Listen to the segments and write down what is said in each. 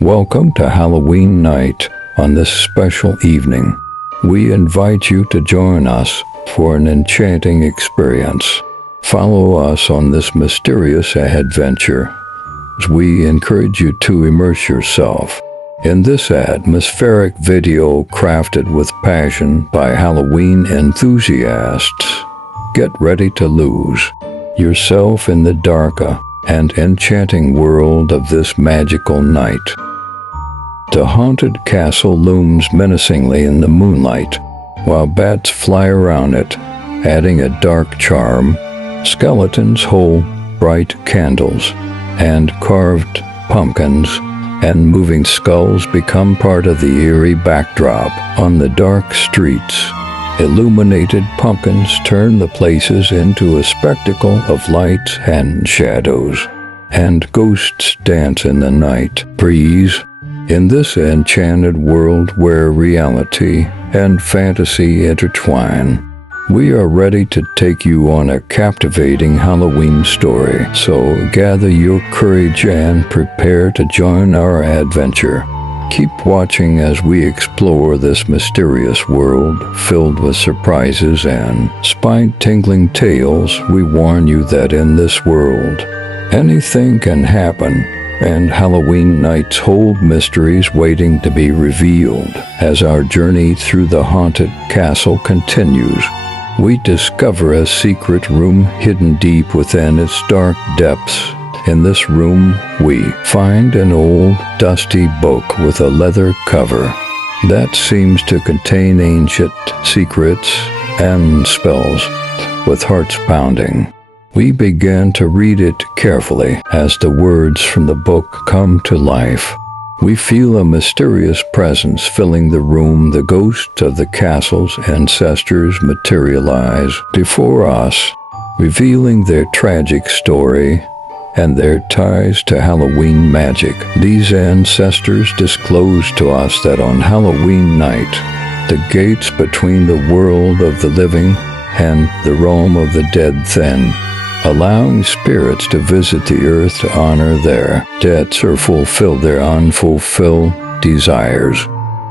Welcome to Halloween night. On this special evening, we invite you to join us for an enchanting experience. Follow us on this mysterious adventure as we encourage you to immerse yourself in this atmospheric video crafted with passion by Halloween enthusiasts. Get ready to lose yourself in the dark and enchanting world of this magical night. The haunted castle looms menacingly in the moonlight, while bats fly around it, adding a dark charm. Skeletons hold bright candles, and carved pumpkins and moving skulls become part of the eerie backdrop. On the dark streets, illuminated pumpkins turn the places into a spectacle of lights and shadows, and ghosts dance in the night breeze. In this enchanted world where reality and fantasy intertwine, we are ready to take you on a captivating Halloween story. So gather your courage and prepare to join our adventure. Keep watching as we explore this mysterious world filled with surprises and spine-tingling tales. We warn you that in this world, anything can happen, and Halloween nights hold mysteries waiting to be revealed. As our journey through the haunted castle continues, we discover a secret room hidden deep within its dark depths. In this room, we find an old, dusty book with a leather cover that seems to contain ancient secrets and spells. With hearts pounding, we begin to read it carefully. As the words from the book come to life, we feel a mysterious presence filling the room. The ghosts of the castle's ancestors materialize before us, revealing their tragic story and their ties to Halloween magic. These ancestors disclose to us that on Halloween night, the gates between the world of the living and the realm of the dead thin, allowing spirits to visit the earth to honor their debts or fulfill their unfulfilled desires.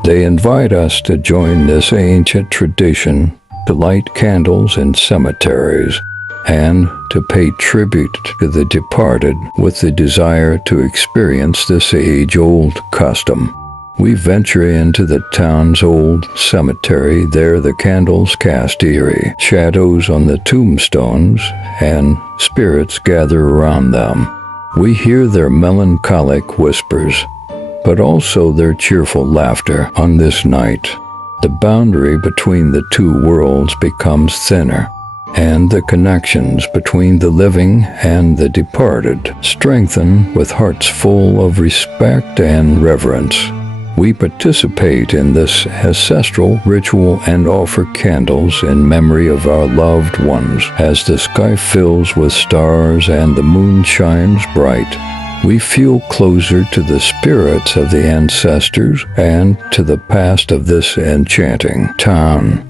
They invite us to join this ancient tradition, to light candles in cemeteries, and to pay tribute to the departed with the desire to experience this age-old custom. We venture into the town's old cemetery. There the candles cast eerie shadows on the tombstones, and spirits gather around them. We hear their melancholic whispers, but also their cheerful laughter. On this night, the boundary between the two worlds becomes thinner, and the connections between the living and the departed strengthen. With hearts full of respect and reverence, we participate in this ancestral ritual and offer candles in memory of our loved ones. As the sky fills with stars and the moon shines bright, we feel closer to the spirits of the ancestors and to the past of this enchanting town.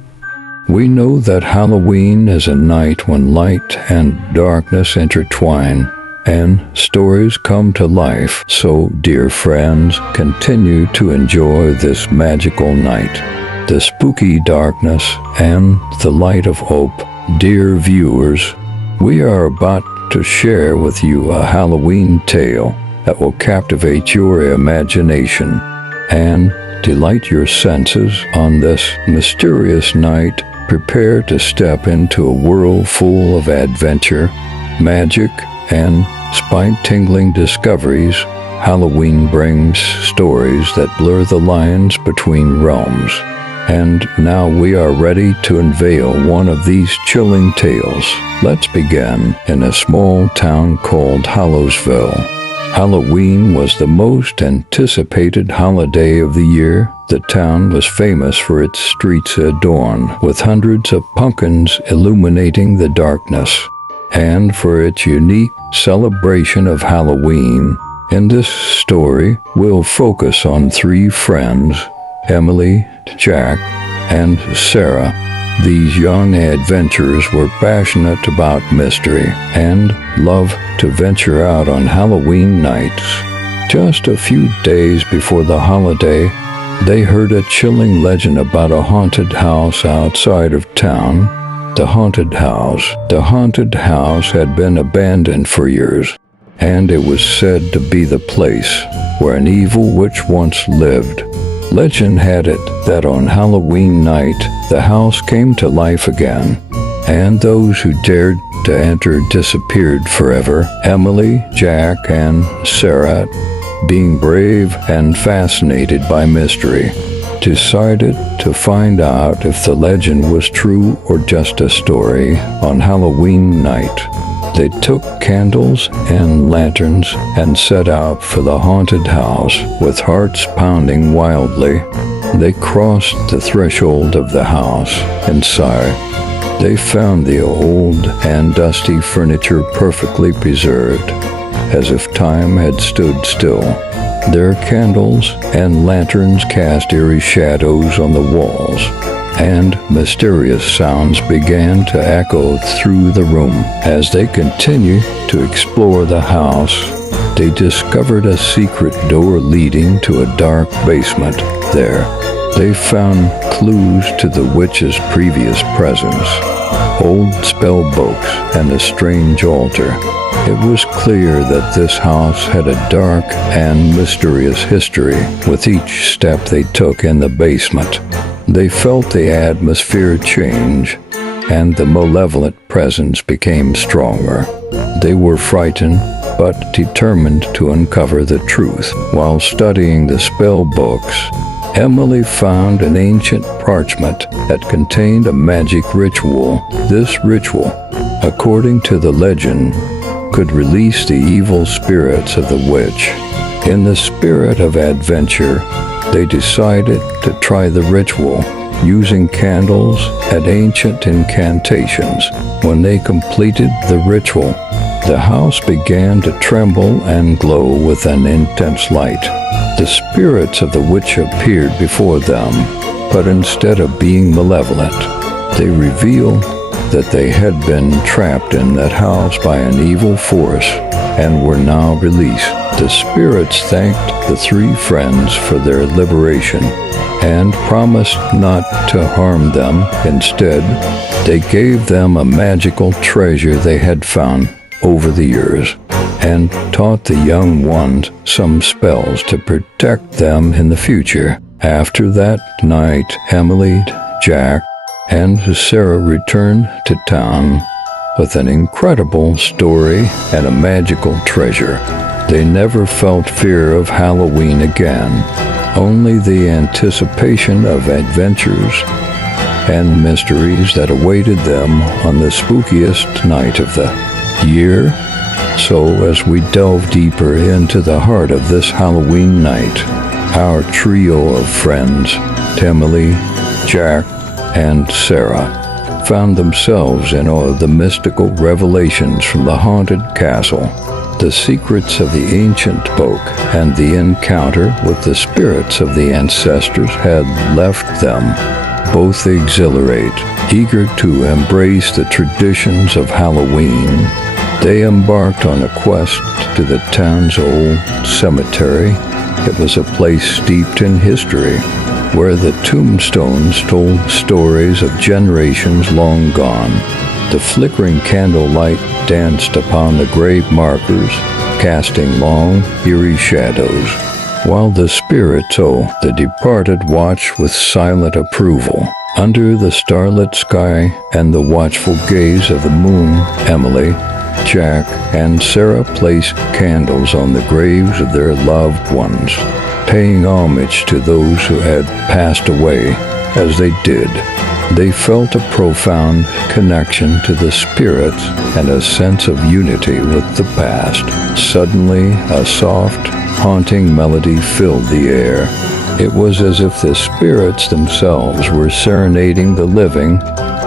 We know that Halloween is a night when light and darkness intertwine, and stories come to life. So, dear friends, continue to enjoy this magical night, the spooky darkness and the light of hope. Dear viewers, we are about to share with you a Halloween tale that will captivate your imagination and delight your senses. On this mysterious night, prepare to step into a world full of adventure, magic, and spine-tingling discoveries. Halloween brings stories that blur the lines between realms. And now we are ready to unveil one of these chilling tales. Let's begin in a small town called Hallowsville. Halloween was the most anticipated holiday of the year. The town was famous for its streets adorned with hundreds of pumpkins illuminating the darkness, and for its unique celebration of Halloween. In this story, we'll focus on three friends, Emily, Jack, and Sarah. These young adventurers were passionate about mystery and loved to venture out on Halloween nights. Just a few days before the holiday, they heard a chilling legend about a haunted house outside of town. The haunted house had been abandoned for years, and it was said to be the place where an evil witch once lived. Legend had it that on Halloween night, the house came to life again, and those who dared to enter disappeared forever. Emily, Jack, and Sarah, being brave and fascinated by mystery, decided to find out if the legend was true or just a story. On Halloween night, they took candles and lanterns and set out for the haunted house. With hearts pounding wildly, they crossed the threshold of the house. Inside, they found the old and dusty furniture perfectly preserved, as if time had stood still. Their candles and lanterns cast eerie shadows on the walls, and mysterious sounds began to echo through the room. As they continued to explore the house, they discovered a secret door leading to a dark basement. There, they found clues to the witch's previous presence, old spell books, and a strange altar. It was clear that this house had a dark and mysterious history. With each step they took in the basement, they felt the atmosphere change, and the malevolent presence became stronger. They were frightened, but determined to uncover the truth. While studying the spell books, Emily found an ancient parchment that contained a magic ritual. This ritual, according to the legend, could release the evil spirits of the witch. In the spirit of adventure, they decided to try the ritual using candles and ancient incantations. When they completed the ritual, the house began to tremble and glow with an intense light. The spirits of the witch appeared before them, but instead of being malevolent, they revealed that they had been trapped in that house by an evil force and were now released. The spirits thanked the three friends for their liberation and promised not to harm them. Instead, they gave them a magical treasure they had found over the years and taught the young ones some spells to protect them in the future. After that night, Emily, Jack, and Sarah returned to town with an incredible story and a magical treasure. They never felt fear of Halloween again, only the anticipation of adventures and mysteries that awaited them on the spookiest night of the year. So as we delve deeper into the heart of this Halloween night, our trio of friends, Emily, Jack, and Sarah, found themselves in awe of the mystical revelations from the haunted castle, the secrets of the ancient book, and the encounter with the spirits of the ancestors had left them both exhilarate. Eager to embrace the traditions of Halloween, they embarked on a quest to the town's old cemetery. It was a place steeped in history, where the tombstones told stories of generations long gone. The flickering candlelight danced upon the grave markers, casting long, eerie shadows, while the spirits of the departed watched with silent approval. Under the starlit sky and the watchful gaze of the moon, Emily, Jack, and Sarah placed candles on the graves of their loved ones, paying homage to those who had passed away. As they did, they felt a profound connection to the spirits and a sense of unity with the past. Suddenly, a soft, haunting melody filled the air. It was as if the spirits themselves were serenading the living,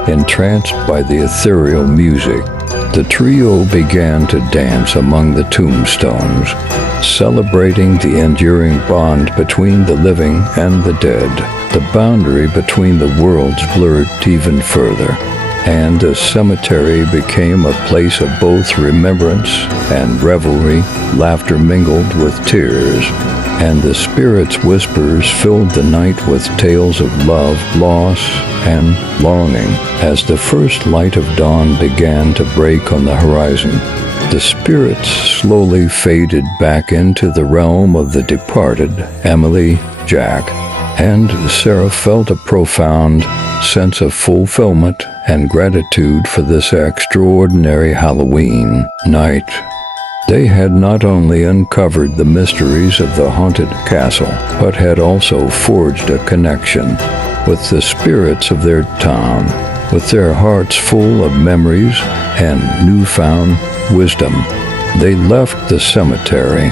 entranced by the ethereal music. The trio began to dance among the tombstones, celebrating the enduring bond between the living and the dead. The boundary between the worlds blurred even further, and the cemetery became a place of both remembrance and revelry. Laughter mingled with tears, and the spirits' whispers filled the night with tales of love, loss, and longing. As the first light of dawn began to break on the horizon, the spirits slowly faded back into the realm of the departed. Emily, Jack, and Sarah felt a profound sense of fulfillment and gratitude for this extraordinary Halloween night. They had not only uncovered the mysteries of the haunted castle, but had also forged a connection with the spirits of their town. With their hearts full of memories and newfound wisdom, they left the cemetery,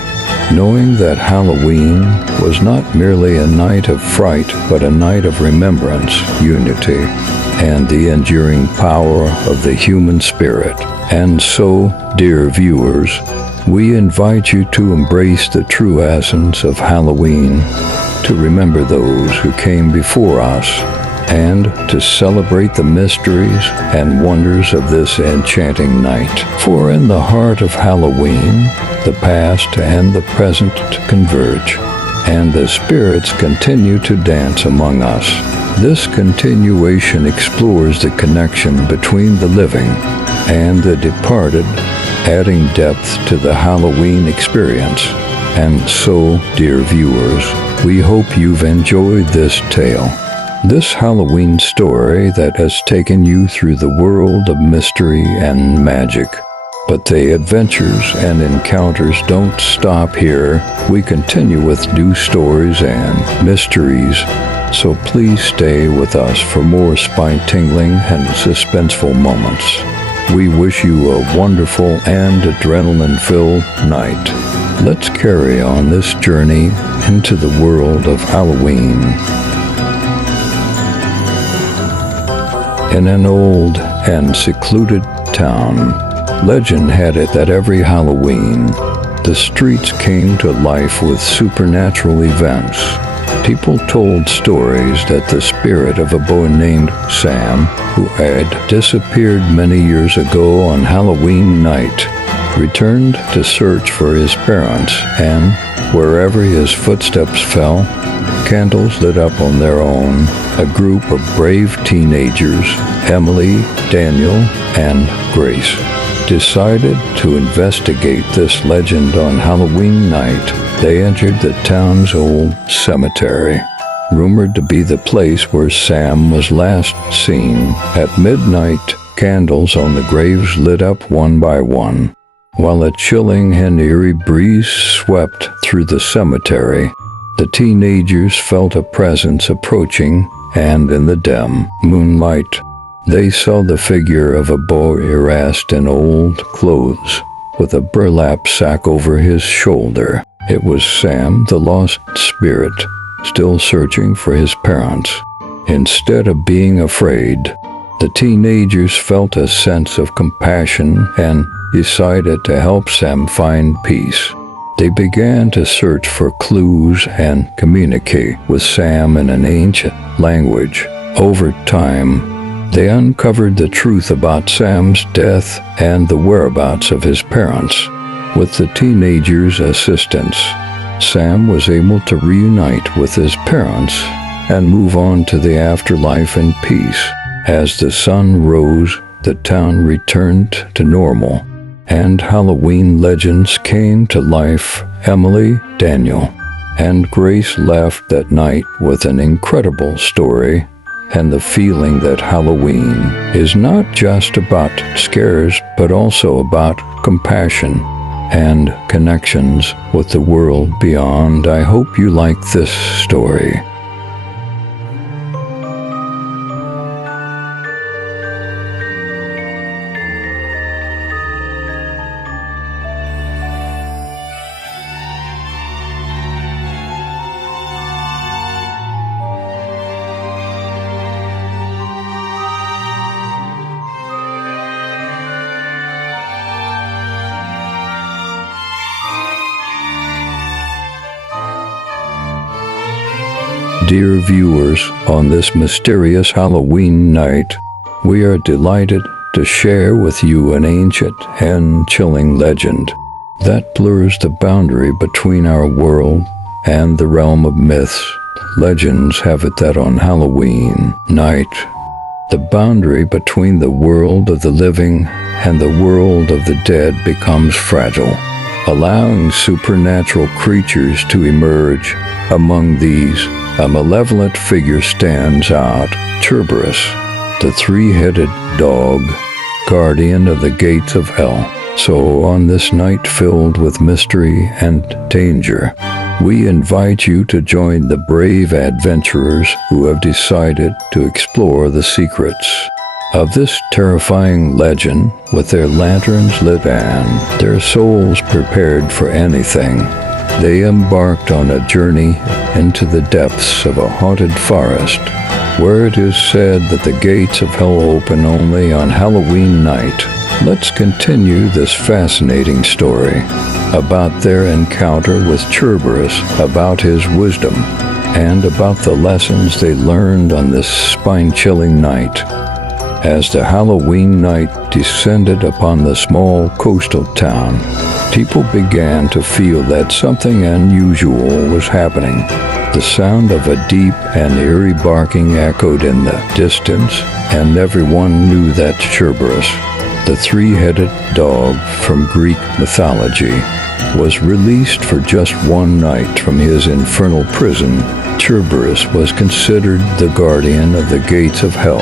knowing that Halloween was not merely a night of fright, but a night of remembrance, unity, and the enduring power of the human spirit. And so, dear viewers, we invite you to embrace the true essence of Halloween, to remember those who came before us, and to celebrate the mysteries and wonders of this enchanting night. For in the heart of Halloween, the past and the present converge, and the spirits continue to dance among us. This continuation explores the connection between the living and the departed, adding depth to the Halloween experience. And so, dear viewers, we hope you've enjoyed this tale, this Halloween story that has taken you through the world of mystery and magic. But the adventures and encounters don't stop here. We continue with new stories and mysteries, so please stay with us for more spine-tingling and suspenseful moments. We wish you a wonderful and adrenaline-filled night. Let's carry on this journey into the world of Halloween. In an old and secluded town, legend had it that every Halloween, the streets came to life with supernatural events. People told stories that the spirit of a boy named Sam, who had disappeared many years ago on Halloween night, returned to search for his parents, and wherever his footsteps fell, candles lit up on their own. A group of brave teenagers, Emily, Daniel, and Grace, decided to investigate this legend on Halloween night. They entered the town's old cemetery, rumored to be the place where Sam was last seen. At midnight, candles on the graves lit up one by one, while a chilling and eerie breeze swept through the cemetery. The teenagers felt a presence approaching, and in the dim moonlight, they saw the figure of a boy dressed in old clothes, with a burlap sack over his shoulder. It was Sam, the lost spirit, still searching for his parents. Instead of being afraid, the teenagers felt a sense of compassion and decided to help Sam find peace. They began to search for clues and communicate with Sam in an ancient language. Over time, they uncovered the truth about Sam's death and the whereabouts of his parents. With the teenagers' assistance, Sam was able to reunite with his parents and move on to the afterlife in peace. As the sun rose, the town returned to normal, and Halloween legends came to life. Emily, Daniel, and Grace left that night with an incredible story and the feeling that Halloween is not just about scares, but also about compassion and connections with the world beyond. I hope you like this story. Dear viewers, on this mysterious Halloween night, we are delighted to share with you an ancient and chilling legend that blurs the boundary between our world and the realm of myths. Legends have it that on Halloween night, the boundary between the world of the living and the world of the dead becomes fragile, allowing supernatural creatures to emerge. Among these, a malevolent figure stands out, Cerberus, the three-headed dog, guardian of the gates of hell. So on this night filled with mystery and danger, we invite you to join the brave adventurers who have decided to explore the secrets of this terrifying legend with their lanterns lit and their souls prepared for anything. They embarked on a journey into the depths of a haunted forest, where it is said that the gates of hell open only on Halloween night. Let's continue this fascinating story about their encounter with Cerberus, about his wisdom, and about the lessons they learned on this spine-chilling night. As the Halloween night descended upon the small coastal town, people began to feel that something unusual was happening. The sound of a deep and eerie barking echoed in the distance, and everyone knew that Cerberus, the three-headed dog from Greek mythology, was released for just one night from his infernal prison. Cerberus was considered the guardian of the gates of hell,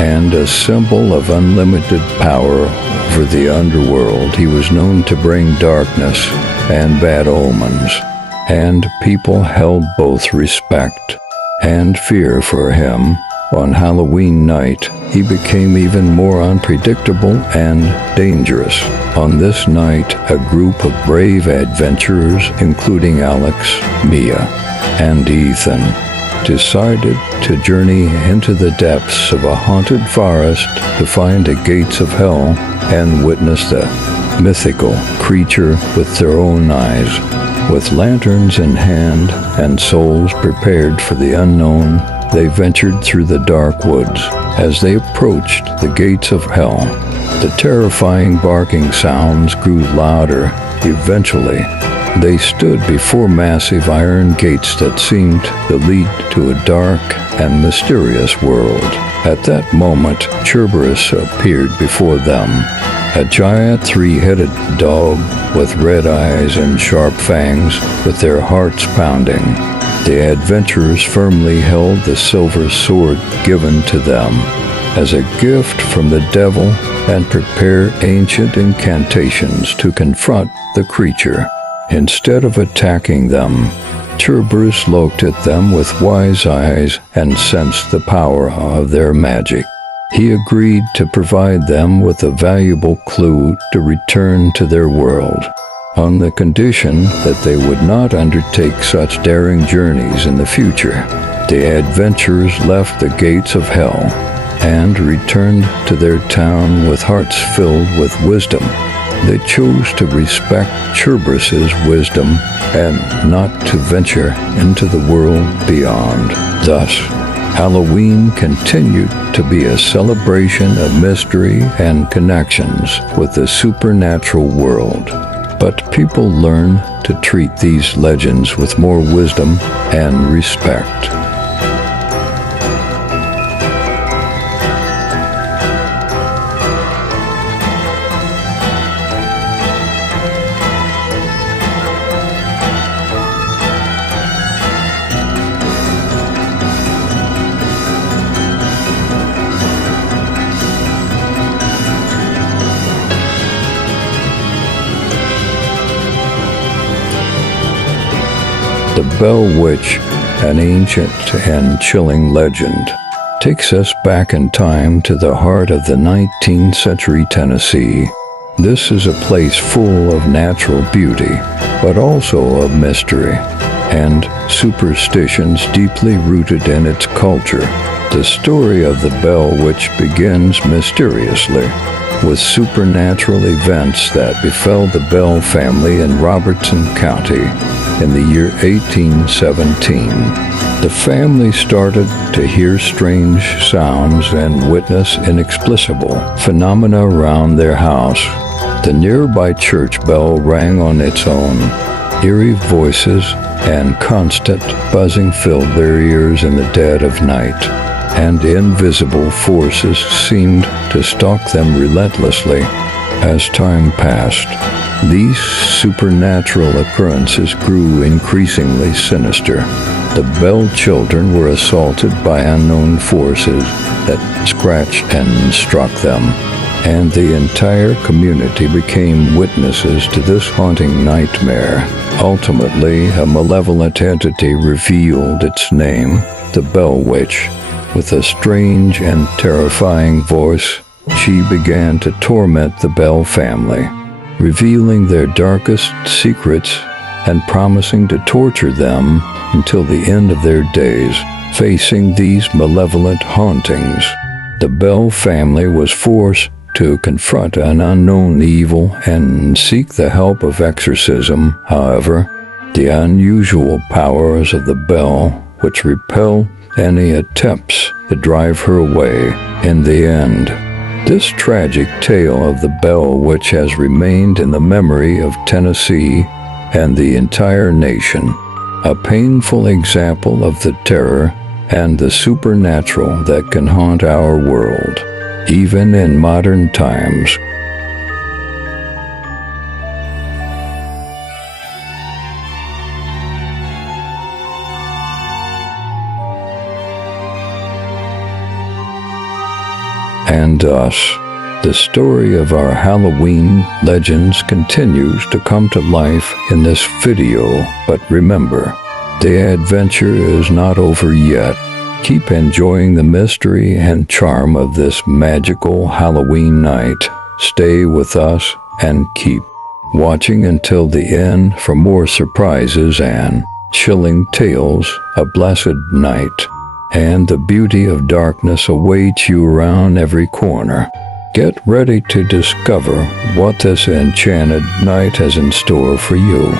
and a symbol of unlimited power over the underworld. He was known to bring darkness and bad omens, and people held both respect and fear for him. On Halloween night, he became even more unpredictable and dangerous. On this night, a group of brave adventurers, including Alex, Mia, and Ethan, decided to journey into the depths of a haunted forest to find the gates of hell and witness the mythical creature with their own eyes. With lanterns in hand and souls prepared for the unknown, they ventured through the dark woods. As they approached the gates of hell, the terrifying barking sounds grew louder. Eventually, they stood before massive iron gates that seemed to lead to a dark and mysterious world. At that moment, Cerberus appeared before them, a giant three-headed dog with red eyes and sharp fangs, with their hearts pounding. The adventurers firmly held the silver sword given to them as a gift from the devil and prepared ancient incantations to confront the creature. Instead of attacking them, Cerberus looked at them with wise eyes and sensed the power of their magic. He agreed to provide them with a valuable clue to return to their world, on the condition that they would not undertake such daring journeys in the future. The adventurers left the gates of hell and returned to their town with hearts filled with wisdom. They chose to respect Cerberus's wisdom and not to venture into the world beyond. Thus, Halloween continued to be a celebration of mystery and connections with the supernatural world. But people learn to treat these legends with more wisdom and respect. The Bell Witch, an ancient and chilling legend, takes us back in time to the heart of the 19th century Tennessee. This is a place full of natural beauty, but also of mystery and superstitions deeply rooted in its culture. The story of the Bell Witch begins mysteriously, with supernatural events that befell the Bell family in Robertson County in the year 1817. The family started to hear strange sounds and witness inexplicable phenomena around their house. The nearby church bell rang on its own. Eerie voices and constant buzzing filled their ears in the dead of night, and invisible forces seemed to stalk them relentlessly. As time passed, these supernatural occurrences grew increasingly sinister. The Bell children were assaulted by unknown forces that scratched and struck them, and the entire community became witnesses to this haunting nightmare. Ultimately, a malevolent entity revealed its name, the Bell Witch. With a strange and terrifying voice, she began to torment the Bell family, revealing their darkest secrets and promising to torture them until the end of their days. Facing these malevolent hauntings, the Bell family was forced to confront an unknown evil and seek the help of exorcism. However, the unusual powers of the Bell, which repelled any attempts to drive her away. In the end, this tragic tale of the Bell Witch has remained in the memory of Tennessee and the entire nation, a painful example of the terror and the supernatural that can haunt our world, even in modern times. And thus, the story of our Halloween legends continues to come to life in this video. But remember, the adventure is not over yet. Keep enjoying the mystery and charm of this magical Halloween night. Stay with us and keep watching until the end for more surprises and chilling tales. A blessed night, and the beauty of darkness awaits you around every corner. Get ready to discover what this enchanted night has in store for you.